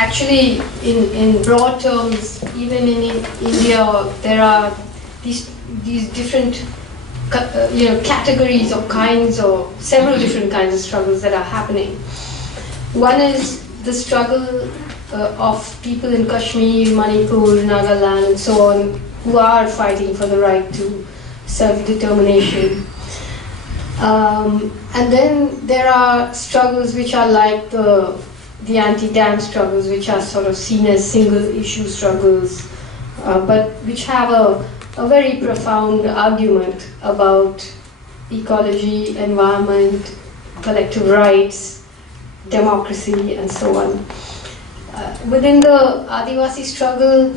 actually, in broad terms, even in India, there are these different categories or kinds, or several different kinds of struggles that are happening. One is the struggle of people in Kashmir, Manipur, Nagaland, and so on, who are fighting for the right to self-determination. And then there are struggles which are like the anti-dam struggles, which are sort of seen as single-issue struggles, but which have a very profound argument about ecology, environment, collective rights, democracy, and so on. Within the Adivasi struggle,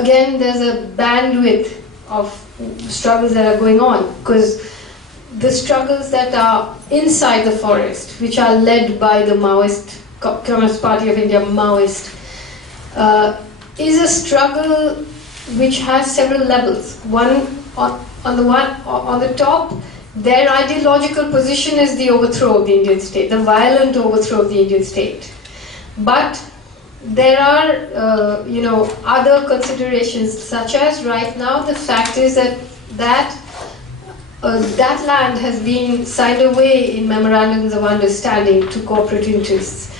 again, there's a bandwidth of struggles that are going on, because the struggles that are inside the forest, which are led by the Maoist, Communist Party of India, Maoist, is a struggle which has several levels. One on the top, their ideological position is the overthrow of the Indian state, the violent overthrow of the Indian state. But there are, other considerations, such as right now the fact is that land has been signed away in memorandums of understanding to corporate interests.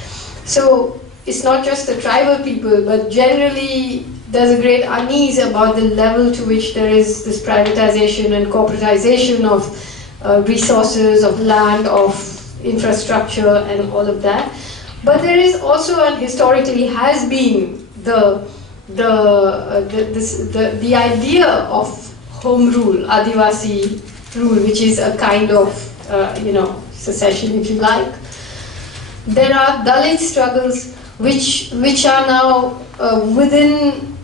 So it's not just the tribal people, but generally there's a great unease about the level to which there is this privatization and corporatization of resources, of land, of infrastructure, and all of that. But there is also, and historically has been, the idea of home rule, Adivasi rule, which is a kind of secession, if you like. There are Dalit struggles which are now within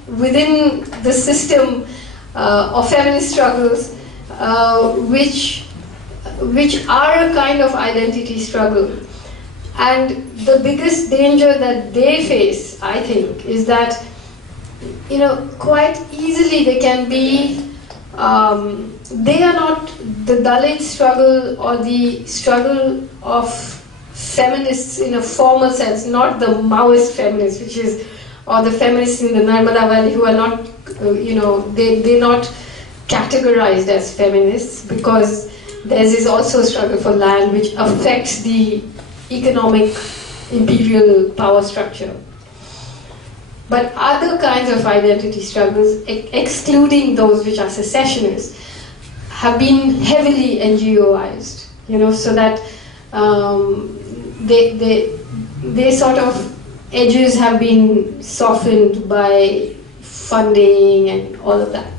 the system of feminist struggles, which are a kind of identity struggle. And the biggest danger that they face, I think, is that, quite easily they can be, they are not the Dalit struggle or the struggle of feminists in a formal sense, not the Maoist feminists, or the feminists in the Narmada Valley who are not, they're not categorized as feminists, because theirs is also a struggle for land which affects the economic imperial power structure. But other kinds of identity struggles, excluding those which are secessionists, have been heavily NGOized, so that they sort of edges have been softened by funding and all of that.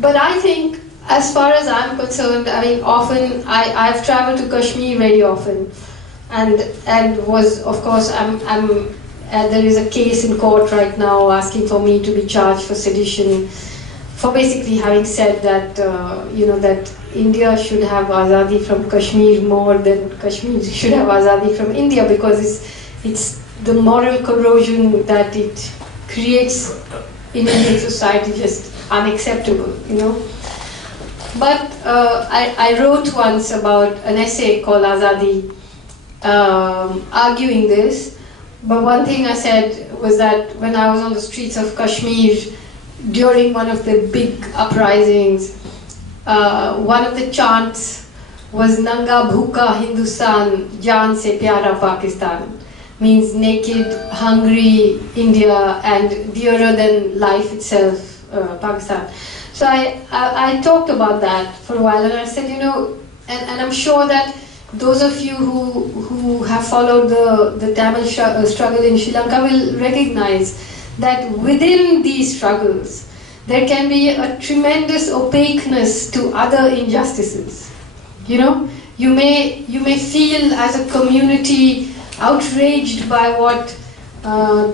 But I think, as far as I'm concerned, often I've traveled to Kashmir very often, and was, of course, there is a case in court right now asking for me to be charged for sedition, for basically having said that that India should have azadi from Kashmir more than Kashmir should have azadi from India, because it's the moral corrosion that it creates in Indian society just unacceptable, But I wrote once about an essay called Azadi, arguing this. But one thing I said was that when I was on the streets of Kashmir during one of the big uprisings, one of the chants was Nanga Bhuka Hindustan, Jaan se pyara Pakistan. Means naked, hungry India, and dearer than life itself, Pakistan. So I talked about that for a while, and I said, and I'm sure that those of you who have followed the Tamil struggle in Sri Lanka will recognize that within these struggles, there can be a tremendous opaqueness to other injustices. You may feel as a community outraged by what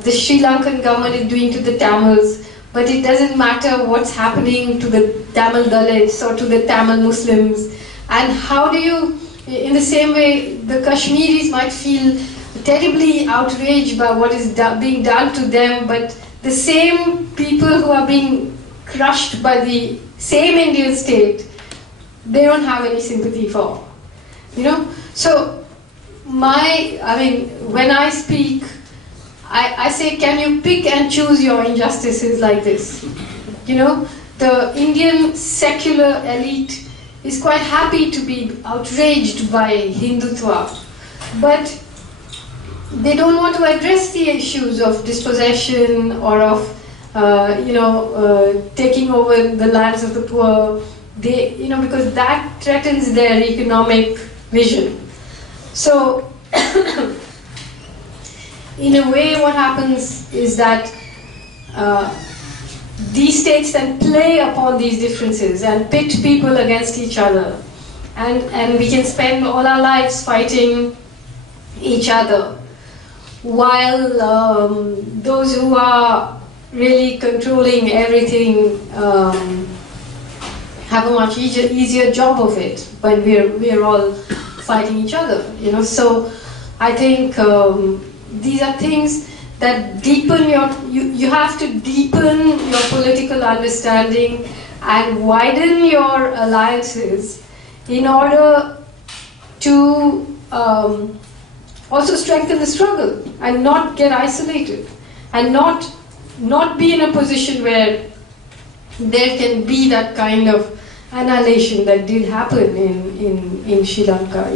the Sri Lankan government is doing to the Tamils, but it doesn't matter what's happening to the Tamil Dalits or to the Tamil Muslims. And how do you, in the same way, the Kashmiris might feel terribly outraged by what is being done to them, but the same people who are being crushed by the same Indian state, they don't have any sympathy for, So when I speak, I say, can you pick and choose your injustices like this? You know, the Indian secular elite is quite happy to be outraged by Hindutva, but they don't want to address the issues of dispossession or of, taking over the lands of the poor. Because that threatens their economic vision. So, in a way, what happens is that these states then play upon these differences and pit people against each other. And we can spend all our lives fighting each other, while those who are really controlling everything have a much easier job of it when we're all fighting each other. So I think these are things that deepen you have to deepen your political understanding and widen your alliances in order to also strengthen the struggle and not get isolated and not be in a position where there can be that kind of annihilation that did happen in Sri Lanka,